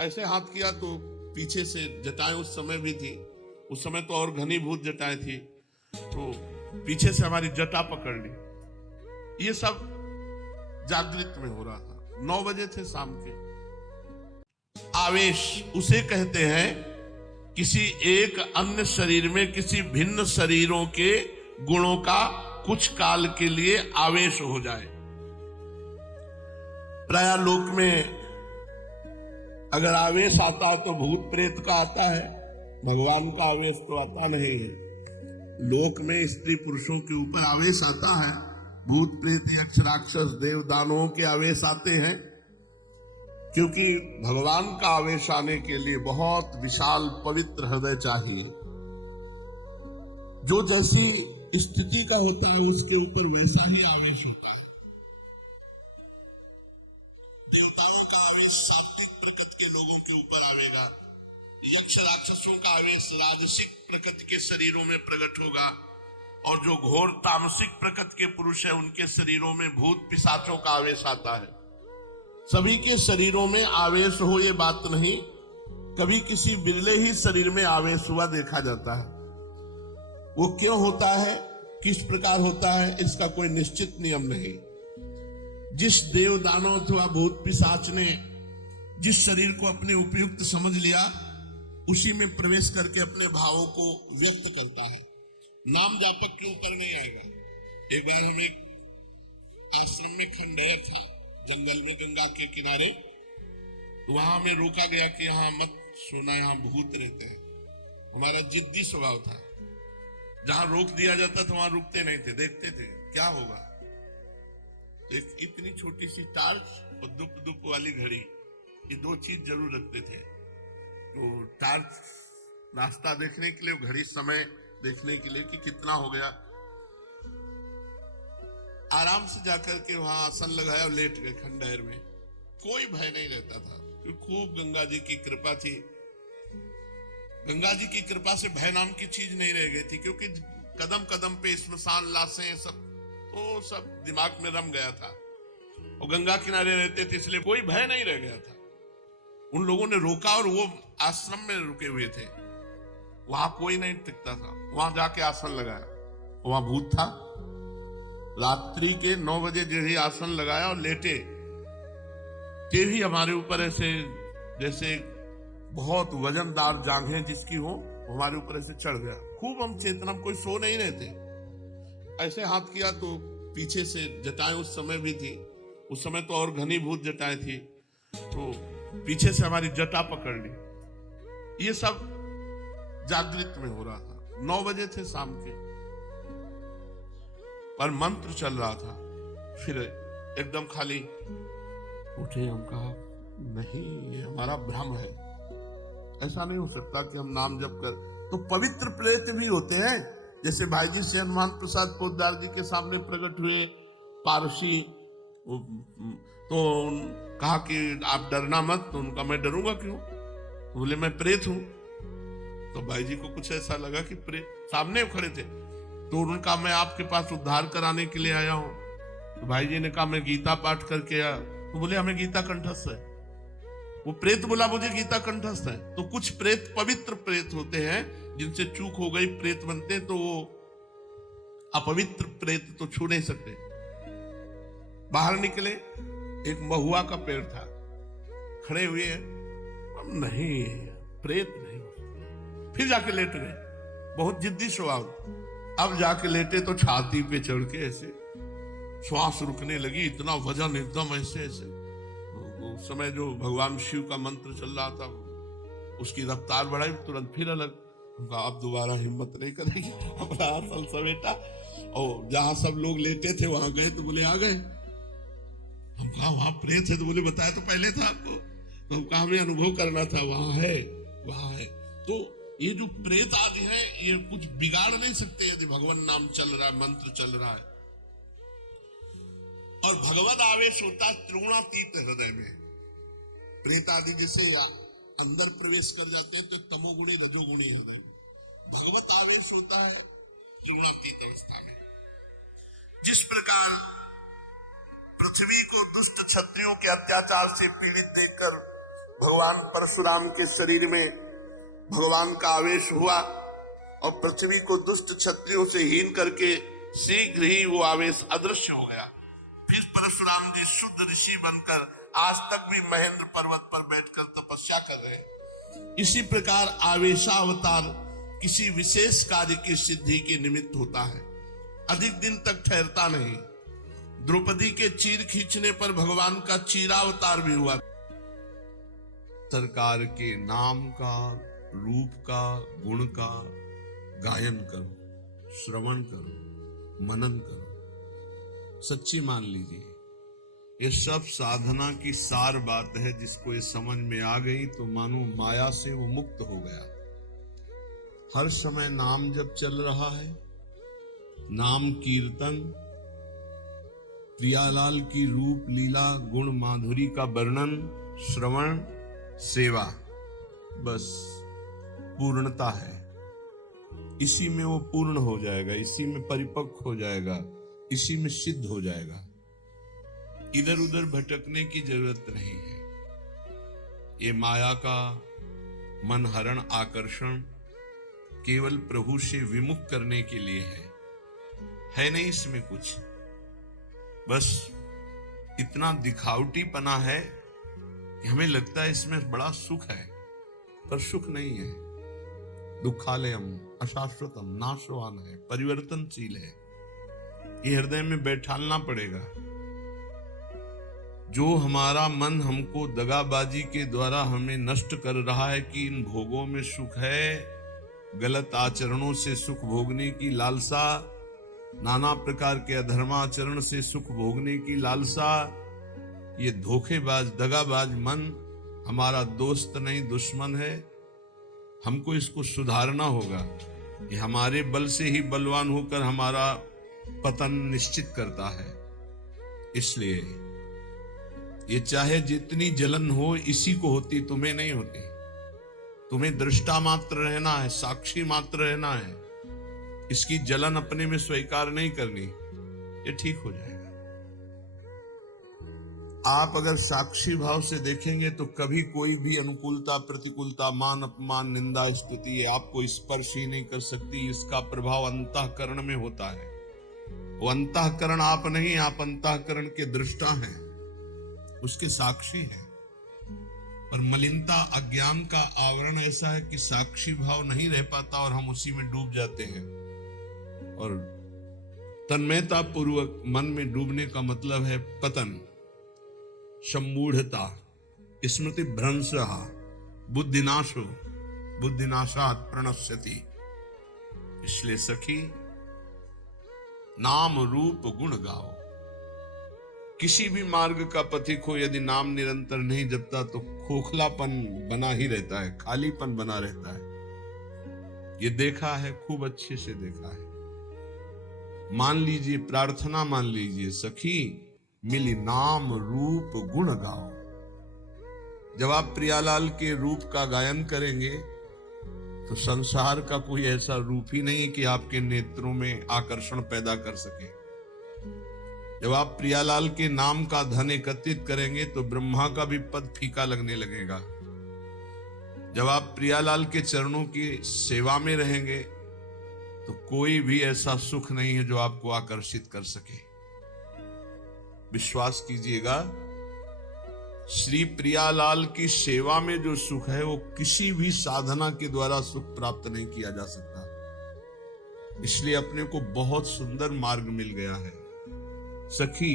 ऐसे हाथ किया तो पीछे से जटाएं उस समय भी थी, उस समय तो और घनीभूत जटाएं थी, तो पीछे से हमारी जटा पकड़ ली। ये सब जागृत में हो रहा था। 9 बजे थे शाम के। आवेश उसे कहते हैं किसी एक अन्य शरीर में किसी भिन्न शरीरों के गुणों का कुछ काल के लिए आवेश हो जाए। प्राय लोक में अगर आवेश आता है तो भूत प्रेत का आता है, भगवान का आवेश तो आता नहीं है। लोक में स्त्री पुरुषों के ऊपर आवेश आता है, भूत प्रेत यक्ष राक्षस देव दानवों के आवेश आते हैं, क्योंकि भगवान का आवेश आने के लिए बहुत विशाल पवित्र हृदय चाहिए। जो जैसी स्थिति का होता है उसके ऊपर वैसा ही आवेश होता है। देवताओं का आवेश सात्विक प्रकृति के लोगों के ऊपर आवेगा, यक्ष राक्षसों का आवेश राजसिक प्रकृति के शरीरों में प्रकट होगा, और जो घोर तामसिक प्रकृति के पुरुष है उनके शरीरों में भूत पिशाचों का आवेश आता है। सभी के शरीरों में आवेश हो ये बात नहीं, कभी किसी बिरले ही शरीर में आवेश हुआ देखा जाता है। वो क्यों होता है, किस प्रकार होता है, इसका कोई निश्चित नियम नहीं। जिस देव दानव अथवा भूत पिशाच ने जिस शरीर को अपने उपयुक्त समझ लिया उसी में प्रवेश करके अपने भावों को व्यक्त करता है। नाम जापक क्यों करने आएगा। एक बार हम एक आश्रम में खंडहर था जंगल में गंगा के किनारे, तो वहां हमें रोका गया कि यहाँ मत सोना, यहाँ भूत रहते हैं। हमारा जिद्दी स्वभाव था, जहां रोक दिया जाता था वहां रुकते नहीं थे, देखते थे क्या होगा। तो एक इतनी छोटी सी टार्च और दुप दुप वाली घड़ी, ये 2 चीज जरूर रखते थे। तो टार्च नाश्ता देखने के लिए, घड़ी समय देखने के लिए कि कितना हो गया। आराम से जाकर के वहां आसन लगाया और लेट गए खंडहर में। कोई भय नहीं रहता था, क्योंकि खूब गंगा जी की कृपा थी। गंगा जी की कृपा से भय नाम की चीज नहीं रह गई थी, क्योंकि कदम कदम पे स्मशान लाशें सब तो सब दिमाग में रम गया था, और गंगा किनारे रहते थे इसलिए कोई भय नहीं रह गया था। उन लोगों ने रोका और वो आश्रम में रुके हुए थे, वहां कोई नहीं टिकता था। वहां जाके आसन लगाया, वहां भूत था। रात्रि के 9 बजे जो ही आसन लगाया और लेटे, ते भी हमारे ऊपर ऐसे जैसे बहुत वजनदार जांघें जिसकी हो, हमारे ऊपर ऐसे चढ़ गया। खूब हम चेतना, कोई सो नहीं रहे थे। ऐसे हाथ किया तो पीछे से जटाएं उस समय भी थी, उस समय तो और घनीभूत जटाएं थी, तो पीछे से हमारी जटा पकड़ ली। ये सब जागृत में हो रहा था। 9 बजे थे शाम के, पर मंत्र चल रहा था। फिर एकदम खाली उठे, हम कहा नहीं, ये हमारा भ्रम है, ऐसा नहीं हो सकता कि हम नाम जप कर। तो पवित्र प्रेत भी होते हैं, जैसे भाई जी से हनुमान प्रसाद पोद्दार जी के सामने प्रकट हुए पारसी, तो कहा कि आप डरना मत। तो उनका मैं डरूंगा क्यों, बोले मैं प्रेत हूं। तो भाई जी को कुछ ऐसा लगा कि प्रेत सामने खड़े थे, तो उनका मैं आपके पास उद्धार कराने के लिए आया हूं। तो भाई जी ने कहा मैं गीता पाठ करके आया। तो बोले हमें गीता कंठस्थ है। वो प्रेत बोला मुझे गीता कंठस्थ है। तो कुछ प्रेत पवित्र प्रेत होते हैं, जिनसे चूक हो गई प्रेत बनते, तो वो अपवित्र प्रेत तो छू नहीं सकते। बाहर निकले, एक महुआ का पेड़ था, खड़े हुए नहीं, प्रेत नहीं। फिर जाके लेट गए, बहुत जिद्दी स्वभाव। अब जाके लेटे तो छाती पे चढ़ के ऐसे श्वास रुकने लगी, इतना वजन एकदम ऐसे ऐसे। उस समय जो भगवान शिव का मंत्र चल रहा था उसकी रफ्तार बढ़ाई, तुरंत फिर अलग। उनका अब दोबारा हिम्मत नहीं करेगी, अपना आसन समेटा और जहां सब लोग लेटे थे वहां गए। तो बोले आ गए। हम कहा वहां प्रेत है, तो बोले बताया तो पहले था आपको। तो हम कहा हमें अनुभव करना था, वहां है, वहां है। तो ये जो प्रेत आदि है ये कुछ बिगाड़ नहीं सकते यदि भगवान नाम चल रहा है, मंत्र चल रहा है। और भगवत आवेश होता है त्रिगुणातीत हृदय में। प्रेत आदि जैसे अंदर प्रवेश कर जाते हैं तो तमोगुणी रजोगुणी हृदय, भगवत आवेश होता है त्रिगुणातीत अवस्था में। जिस प्रकार पृथ्वी को दुष्ट क्षत्रियों के अत्याचार से पीड़ित देखकर भगवान परशुराम के शरीर में भगवान का आवेश हुआ और पृथ्वी को दुष्ट क्षत्रियों से हीन करके शीघ्र ही वो आवेश अदृश्य हो गया। फिर परशुराम जी शुद्ध ऋषि बनकर आज तक भी महेंद्र पर्वत पर बैठकर तपस्या कर रहे हैं। इसी प्रकार आवेशावतार किसी विशेष कार्य की सिद्धि के निमित्त होता है, अधिक दिन तक ठहरता नहीं। द्रौपदी के चीर खींचने पर भगवान का चीरावतार भी हुआ। सरकार के नाम का, रूप का, गुण का गायन करो, श्रवण करो, मनन करो। सच्ची मान लीजिए, ये सब साधना की सार बात है। जिसको ये समझ में आ गई तो मानो माया से वो मुक्त हो गया। हर समय नाम जब चल रहा है, नाम कीर्तन, प्रियालाल की रूप लीला गुण माधुरी का वर्णन, श्रवण, सेवा, बस पूर्णता है। इसी में वो पूर्ण हो जाएगा, इसी में परिपक्व हो जाएगा, इसी में सिद्ध हो जाएगा। इधर उधर भटकने की जरूरत नहीं है। ये माया का मनहरण आकर्षण केवल प्रभु से विमुख करने के लिए है नहीं इसमें कुछ। बस इतना दिखावटीपना है कि हमें लगता है इसमें बड़ा सुख है, पर सुख नहीं है। दुखालयम अशाश्वतम नाशवान है, परिवर्तनशील है। ये हृदय में बैठालना पड़ेगा। जो हमारा मन हमको दगाबाजी के द्वारा हमें नष्ट कर रहा है कि इन भोगों में सुख है, गलत आचरणों से सुख भोगने की लालसा, नाना प्रकार के अधर्माचरण से सुख भोगने की लालसा, ये धोखेबाज दगाबाज मन हमारा दोस्त नहीं दुश्मन है। हमको इसको सुधारना होगा। ये हमारे बल से ही बलवान होकर हमारा पतन निश्चित करता है। इसलिए ये चाहे जितनी जलन हो, इसी को होती, तुम्हें नहीं होती। तुम्हें दृष्टा मात्र रहना है, साक्षी मात्र रहना है। इसकी जलन अपने में स्वीकार नहीं करनी, ये ठीक हो जाएगा। आप अगर साक्षी भाव से देखेंगे तो कभी कोई भी अनुकूलता, प्रतिकूलता, मान अपमान, निंदा, स्तुति आपको स्पर्श ही नहीं कर सकती। इसका प्रभाव अंतःकरण में होता है। वो अंतःकरण आप नहीं, आप अंतःकरण के दृष्टा हैं, उसके साक्षी हैं। पर मलिनता, अज्ञान का आवरण ऐसा है कि साक्षी भाव नहीं रह पाता और हम उसी में डूब जाते हैं। और तन्मयता पूर्वक मन में डूबने का मतलब है पतन, सम्मूढ़ता, स्मृति भ्रंशः, बुद्धिनाशो, बुद्धिनाशात् प्रणश्यति। इसलिए सखी, नाम रूप गुण गाओ। किसी भी मार्ग का पथिक हो, यदि नाम निरंतर नहीं जपता तो खोखलापन बना ही रहता है, खालीपन बना रहता है। ये देखा है, खूब अच्छे से देखा है। मान लीजिए, प्रार्थना मान लीजिए, सखी मिली नाम रूप गुण गाओ। जब आप प्रियालाल के रूप का गायन करेंगे तो संसार का कोई ऐसा रूप ही नहीं कि आपके नेत्रों में आकर्षण पैदा कर सके। जब आप प्रियालाल के नाम का धन एकत्रित करेंगे तो ब्रह्मा का भी पद फीका लगने लगेगा। जब आप प्रियालाल के चरणों की सेवा में रहेंगे तो कोई भी ऐसा सुख नहीं है जो आपको आकर्षित कर सके। विश्वास कीजिएगा, श्री प्रियालाल की सेवा में जो सुख है वो किसी भी साधना के द्वारा सुख प्राप्त नहीं किया जा सकता। इसलिए अपने को बहुत सुंदर मार्ग मिल गया है। सखी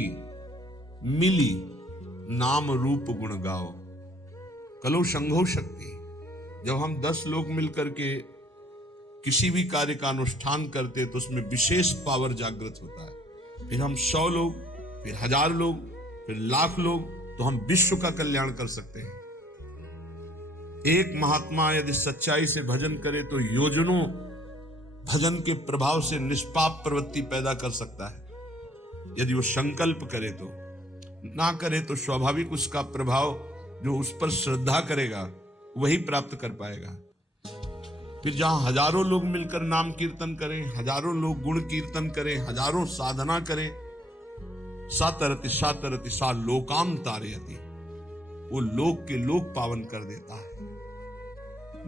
मिली नाम रूप गुण गाओ, कलो संघो शक्ति। जब हम 10 लोग मिलकर के किसी भी कार्य का अनुष्ठान करते तो उसमें विशेष पावर जागृत होता है। फिर हम 100 लोग, फिर 1000 लोग, फिर लाख लोग, तो हम विश्व का कल्याण कर सकते हैं। एक महात्मा यदि सच्चाई से भजन करे तो योजनों भजन के प्रभाव से निष्पाप प्रवृत्ति पैदा कर सकता है। यदि वो संकल्प करे तो, ना करे तो स्वाभाविक उसका प्रभाव जो उस पर श्रद्धा करेगा वही प्राप्त कर पाएगा। फिर जहां हजारों लोग मिलकर नाम कीर्तन करें, हजारों लोग गुण कीर्तन करें, हजारों साधना करें, सातरति सातरति सा लोकाम तारयति। वो लोक के लोक पावन कर देता है।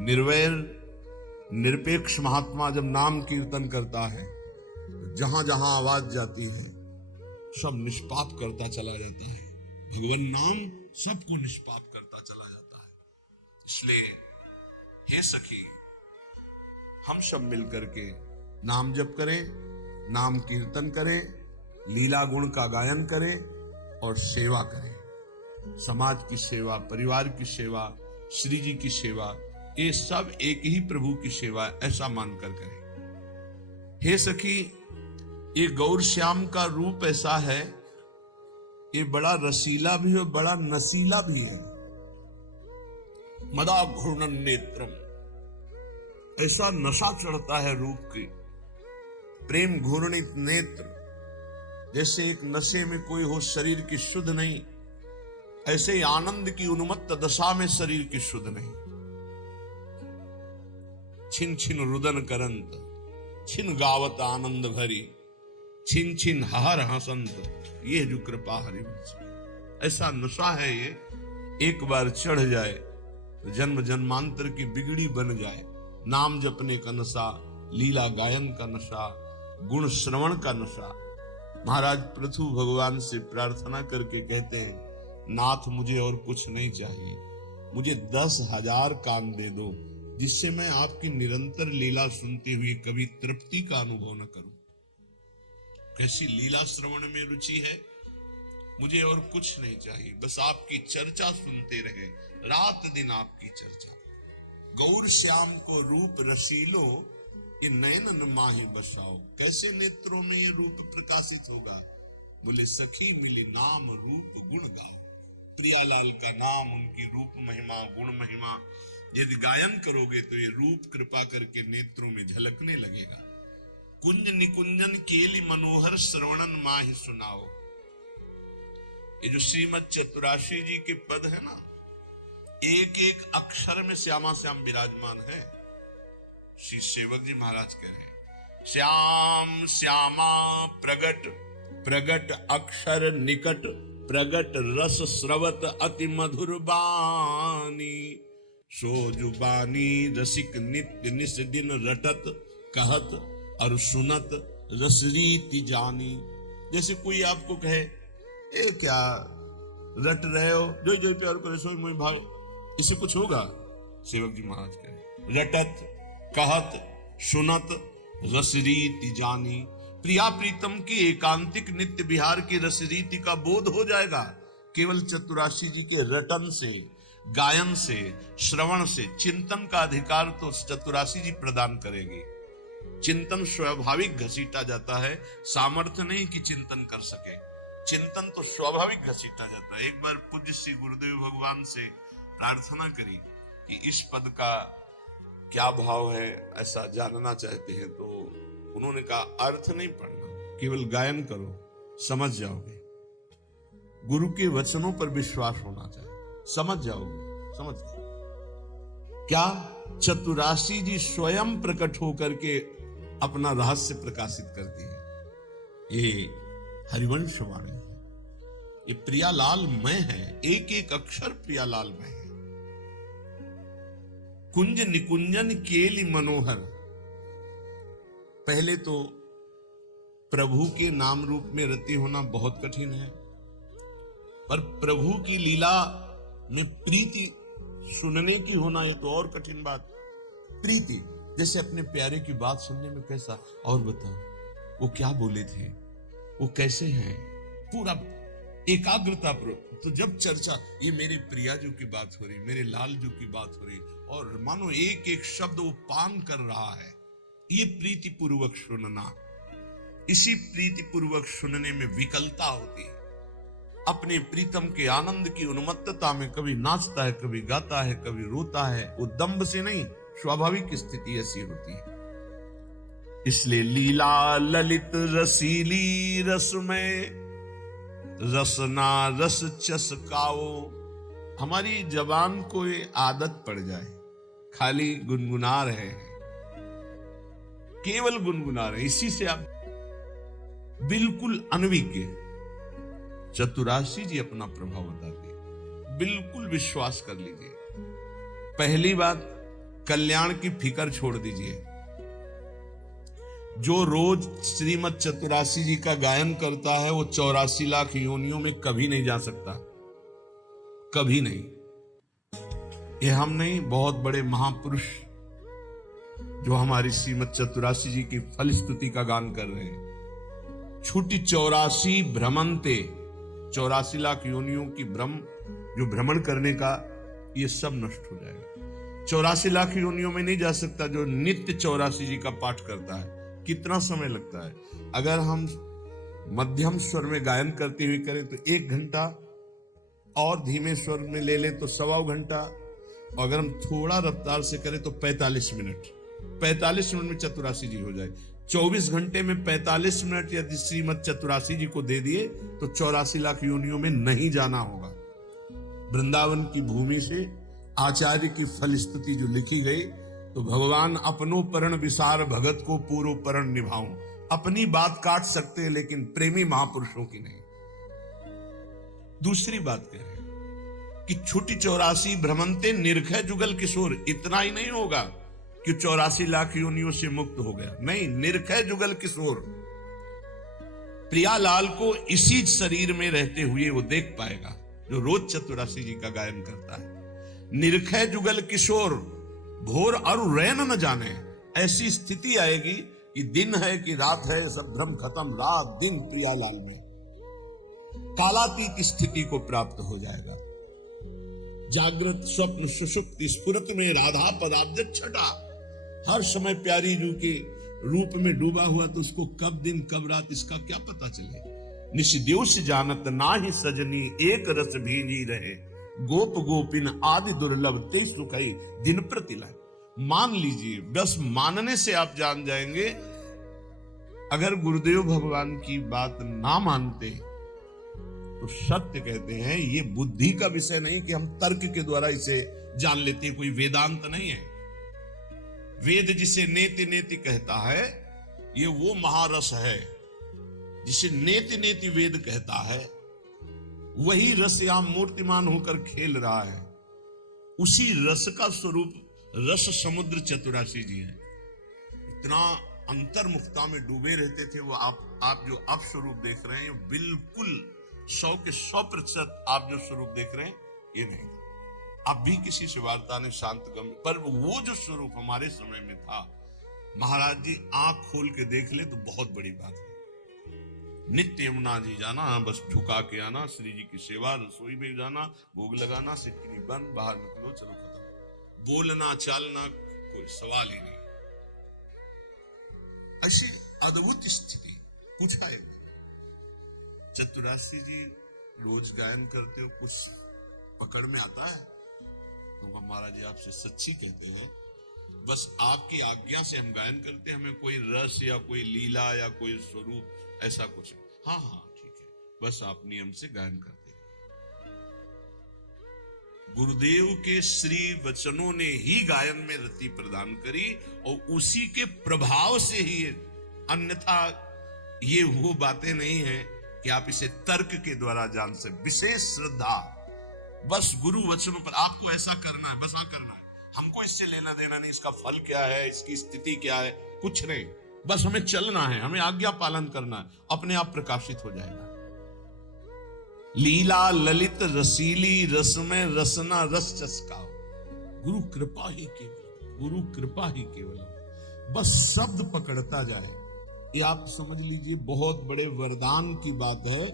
निर्वैर निरपेक्ष महात्मा जब नाम कीर्तन करता है तो जहां जहां आवाज जाती है सब निष्पाप करता चला जाता है। भगवान नाम सबको निष्पाप करता चला जाता है। इसलिए हे सखी, हम सब मिलकर के नाम जप करें, नाम कीर्तन करें, लीला गुण का गायन करें और सेवा करें। समाज की सेवा, परिवार की सेवा, श्री जी की सेवा, ये सब एक ही प्रभु की सेवा, ऐसा मानकर करें। हे सखी, ये गौर श्याम का रूप ऐसा है, ये बड़ा रसीला भी है, बड़ा नसीला भी है। मदा घूर्णन नेत्रम, ऐसा नशा चढ़ता है रूप की। प्रेम घूर्णित नेत्र, जैसे एक नशे में कोई हो, शरीर की शुद्ध नहीं, ऐसे ही आनंद की उन्मत्त दशा में शरीर की शुद्ध नहीं। छिन छिन रुदन करंत, छिन गावत आनंद भरी, छिन छिन हर हसंत, ये जो कृपा हरिवंश। ऐसा नशा है ये, एक बार चढ़ जाए तो जन्म जन्मांतर की बिगड़ी बन जाए। नाम जपने का नशा, लीला गायन का नशा, गुण श्रवण का नशा। महाराज पृथु भगवान से प्रार्थना करके कहते हैं, नाथ मुझे और कुछ नहीं चाहिए, मुझे 10,000 कान दे दो, जिससे मैं आपकी निरंतर लीला सुनते हुए कभी तृप्ति का अनुभव न करूं। कैसी लीला श्रवण में रुचि है, मुझे और कुछ नहीं चाहिए, बस आपकी चर्चा सुनते रहे, रात दिन आपकी चर्चा। गौर श्याम को रूप रसीलो, ये नयनन माहि बसाओ। कैसे नेत्रों में ये रूप प्रकाशित होगा? बोले सखी मिली नाम रूप गुण गाओ। प्रियालाल का नाम, उनकी रूप महिमा, गुण महिमा यदि गायन करोगे तो ये रूप कृपा करके नेत्रों में झलकने लगेगा। कुंज निकुंजन केली मनोहर श्रवणन माहि सुनाओ। ये जो श्रीमद चतुराशी जी के पद है ना, एक एक अक्षर में श्यामा श्याम विराजमान है। श्री सेवक जी महाराज कह रहे हैं, श्याम श्यामा प्रगट, प्रगट अक्षर निकट, प्रगट रस स्रवत अति मधुर बानी। सो जुबानी रसिक नित्य निस दिन रटत, कहत और सुनत रसरीति जानी। जैसे कोई आपको कहे, ये क्या रट रहे हो, जो जो प्यार करे सो मोहि भाई, इससे कुछ होगा? सेवक जी महाराज कहे, रटत कहत सुनत रसरीति जानी। प्रिया प्रीतम की एकांतिक नित्य विहार की रसरीति का बोध हो जाएगा केवल चतुराशी जी के रटन से, गायन से, श्रवण से। चिंतन का अधिकार तो चतुराशी जी प्रदान करेगी। चिंतन स्वाभाविक घसीटा जाता है, सामर्थ्य नहीं कि चिंतन कर सके। चिंतन तो स्वाभाविक घसीटा जाता है। एक बार पूज्य श्री गुरुदेव भगवान से प्रार्थना करी कि इस पद का क्या भाव है, ऐसा जानना चाहते हैं, तो उन्होंने कहा अर्थ नहीं पढ़ना, केवल गायन करो, समझ जाओगे। गुरु के वचनों पर विश्वास होना चाहिए, समझ जाओगे, समझ जाओगे। क्या चतुराशी जी स्वयं प्रकट होकर के अपना रहस्य प्रकाशित करती है। ये हरिवंश वाणी है, ये प्रियालाल मैं है, एक एक अक्षर प्रियालाल मैं है। कुंज निकुंजन केली मनोहर। पहले तो प्रभु के नाम रूप में रति होना बहुत कठिन है, पर प्रभु की लीला में प्रीति सुनने की होना ये तो और कठिन बात। प्रीति, जैसे अपने प्यारे की बात सुनने में कैसा, और बताओ वो क्या बोले थे, वो कैसे हैं, पूरा एकाग्रता पर। तो जब चर्चा, ये मेरे प्रिया जो की बात हो रही, मेरे लाल जो की बात हो रही, और मानो एक एक शब्द वो पान कर रहा है, ये प्रीति पूर्वक सुनना। इसी प्रीति पूर्वक सुनने में विकलता होती है। अपने प्रीतम के आनंद की उन्मत्तता में कभी नाचता है, कभी गाता है, कभी रोता है। वो दंभ से नहीं, स्वाभाविक स्थिति ऐसी होती है। इसलिए लीला ललित रसीली रसमय, रसना रस चसकाओ। हमारी जबान को ये आदत पड़ जाए, खाली गुनगुना रहे हैं, केवल गुनगुना रहे, इसी से आप बिल्कुल अनभिज्ञ। चतुराशी जी अपना प्रभाव बताते, बिल्कुल विश्वास कर लीजिए। पहली बात, कल्याण की फिक्र छोड़ दीजिए। जो रोज श्रीमद चतुरासी जी का गायन करता है वो 84 लाख योनियों में कभी नहीं जा सकता, कभी नहीं। ये हम नहीं, बहुत बड़े महापुरुष जो हमारी श्रीमद चतुरासी जी की फलस्तुति का गान कर रहे हैं। छूटी 84 भ्रमंते, 84 लाख योनियों की भ्रम, जो भ्रमण करने का, ये सब नष्ट हो जाएगा। 84 लाख योनियों में नहीं जा सकता जो नित्य 84 जी का पाठ करता है। कितना समय लगता है? अगर हम मध्यम स्वर में गायन करते हुए करें तो 1 घंटा, और धीमे स्वर में ले लें तो 1.25 घंटा, और अगर हम थोड़ा रफ्तार से करें तो 45 मिनट। 45 मिनट में चतुरासी जी हो जाए। 24 घंटे में 45 मिनट यदि श्रीमद चतुरासी जी को दे दिए तो 84 लाख योनियों में नहीं जाना होगा। वृंदावन की भूमि से आचार्य की फलस्तुति जो लिखी गई, तो भगवान अपनो परण विसार भगत को पूरो परण निभाऊं। अपनी बात काट सकते हैं लेकिन प्रेमी महापुरुषों की नहीं। दूसरी बात कह रहे हैं कि छुटी 84 भ्रमंते निर्खय जुगल किशोर। इतना ही नहीं होगा कि 84 लाख योनियों से मुक्त हो गया, नहीं, निर्खय जुगल किशोर प्रियालाल को इसी शरीर में रहते हुए वो देख पाएगा जो रोज चतुरासी जी का गायन करता है। निर्खय जुगल किशोर भोर और रैन न जाने, ऐसी स्थिति आएगी कि दिन है कि रात है, सब भ्रम खत्म, रात दिन प्रियालाल में कालातीत स्थिति को प्राप्त हो जाएगा। जागृत स्वप्न सुषुप्ति स्फुरत में राधा पदाब्ज छटा, हर समय प्यारी जू के रूप में डूबा हुआ, तो उसको कब दिन कब रात इसका क्या पता चले। निशिद्योष जानत नाही सजनी, एक रस भीजी रहे, गोप गोपिन आदि दुर्लभ ते सुखई दिन प्रतिलय। मान लीजिए, बस मानने से आप जान जाएंगे। अगर गुरुदेव भगवान की बात ना मानते तो सत्य कहते हैं, ये बुद्धि का विषय नहीं कि हम तर्क के द्वारा इसे जान लेते हैं, कोई वेदांत नहीं है। वेद जिसे नेति नेति कहता है, ये वो महारस है जिसे नेति नेति वेद कहता है। वही रस यहां मूर्तिमान होकर खेल रहा है। उसी रस का स्वरूप रस समुद्र चतुरासी जी है। इतना अंतर्मुखता में डूबे रहते थे वो। आप जो अब स्वरूप देख रहे हैं, बिल्कुल 100 के 100% आप जो स्वरूप देख रहे हैं, ये नहीं था। अब भी किसी से वार्ता नहीं, शांत गम, पर वो जो स्वरूप हमारे समय में था, महाराज जी आंख खोल के देख ले तो बहुत बड़ी बात है। नित्य यमुना जी जाना, बस झुका के आना, श्री जी की सेवा, रसोई में जाना, भोग लगाना, सिक्की बंद, बाहर निकलो, चलो खत्म। बोलना चालना कोई सवाल ही नहीं। ऐसी अद्भुत स्थिति। पूछा है चतुरासी जी रोज गायन करते हो, कुछ पकड़ में आता है? तो महाराज जी आपसे सच्ची कहते हैं, बस आपकी आज्ञा से हम गायन करते हैं, हमें कोई रस या कोई लीला या कोई स्वरूप ऐसा कुछ। हाँ हाँ ठीक है, बस आप नियम से गायन करते हैं। गुरुदेव के श्री वचनों ने ही गायन में रति प्रदान करी और उसी के प्रभाव से ही, अन्यथा ये वो बातें नहीं है कि आप इसे तर्क के द्वारा जान से। विशेष श्रद्धा, बस गुरु वचनों पर आपको ऐसा करना है, बस हाँ करना है। हमको इससे लेना देना नहीं, इसका फल क्या है, इसकी स्थिति क्या है, कुछ नहीं। बस हमें चलना है, हमें आज्ञा पालन करना है, अपने आप प्रकाशित हो जाएगा। लीला ललित रसीली रस में रसना रस चस्काओ। गुरु कृपा ही केवल, गुरु कृपा ही केवल। बस शब्द पकड़ता जाए, ये आप समझ लीजिए बहुत बड़े वरदान की बात है।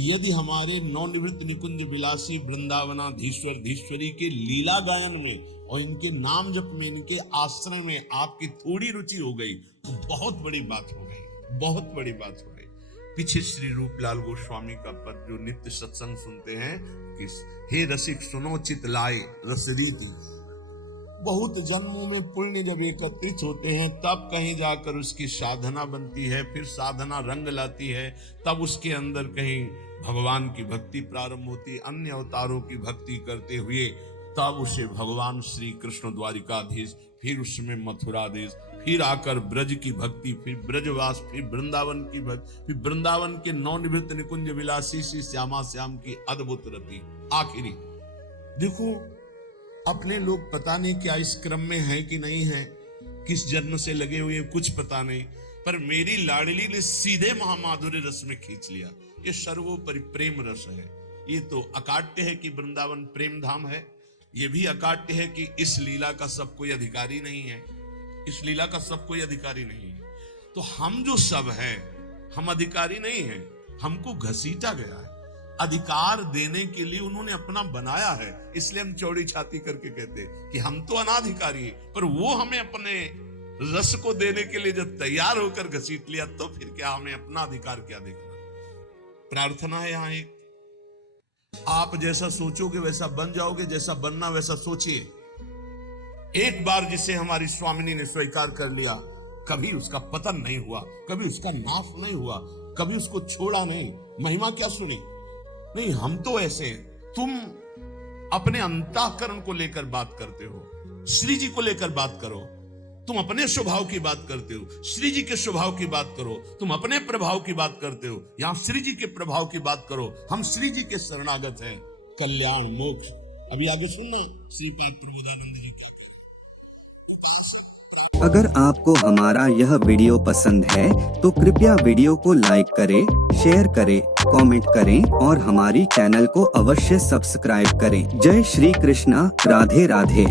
यदि हमारे नवनिवृत्त निकुंज विलासी वृंदावनाधीश्वर धीश्वरी के लीला गायन में और इनके नाम जप में, इनके आश्रय में आपकी थोड़ी रुचि हो गई तो बहुत बड़ी बात हो गई, बहुत बड़ी बात हो गई। पीछे श्री रूपलाल गोस्वामी का पद जो नित्य सत्संग सुनते हैं कि हे रसिक सुनो चित लाए रसरीति। बहुत जन्मों में पुण्य जब एकत्रित होते हैं तब कहीं जाकर उसकी साधना बनती है, फिर साधना रंग लाती है, तब उसके अंदर कहीं भगवान की भक्ति प्रारंभ होती है। अन्य अवतारों की भक्ति करते हुए तब उसे भगवान श्री कृष्ण द्वारिकाधीश, फिर उसमें मथुराधीश, फिर आकर ब्रज की भक्ति, फिर ब्रजवास, फिर वृंदावन की भक्ति, फिर वृंदावन के नवनिवृत्त निकुंज विलासी श्री श्यामा श्याम की अद्भुत रति। आखिरी देखो, अपने लोग पता नहीं क्या इस क्रम में है कि नहीं है, किस जन्म से लगे हुए कुछ पता नहीं, पर मेरी लाडली ने सीधे महामाधुर्य रस में खींच लिया। ये सर्वोपरि प्रेम रस है। ये तो अकाट्य है कि वृंदावन प्रेम धाम है, ये भी अकाट्य है कि इस लीला का सब कोई अधिकारी नहीं है, इस लीला का सब कोई अधिकारी नहीं है। तो हम जो सब हैं, हम अधिकारी नहीं हैं, हमको घसीटा गया है। अधिकार देने के लिए उन्होंने अपना बनाया है, इसलिए हम चौड़ी छाती करके कहते हैं कि हम तो अनाधिकारी हैं, पर वो हमें अपने रस को देने के लिए जब तैयार होकर घसीट लिया, तो फिर क्या हमें अपना अधिकार क्या देखना। प्रार्थना है यहां एक, आप जैसा सोचोगे वैसा बन जाओगे, जैसा बनना वैसा सोचिए। एक बार जिसे हमारी स्वामिनी ने स्वीकार कर लिया, कभी उसका पतन नहीं हुआ, कभी उसका नाश नहीं हुआ, कभी उसको छोड़ा नहीं। महिमा क्या सुनी? नहीं, हम तो ऐसे हैं। तुम अपने अंतःकरण को लेकर बात करते हो, श्री जी को लेकर बात करो। तुम अपने स्वभाव की बात करते हो, श्री जी के स्वभाव की बात करो। तुम अपने प्रभाव की बात करते हो, यहां श्री जी के प्रभाव की बात करो। हम श्री जी के शरणागत हैं, कल्याण मोक्ष। अभी आगे सुनना श्रीपाद प्रबोधानंद जी क्या कहते हैं। अगर आपको हमारा यह वीडियो पसंद है तो कृपया वीडियो को लाइक करें, शेयर करें, कमेंट करें और हमारी चैनल को अवश्य सब्सक्राइब करें। जय श्री कृष्णा, राधे राधे।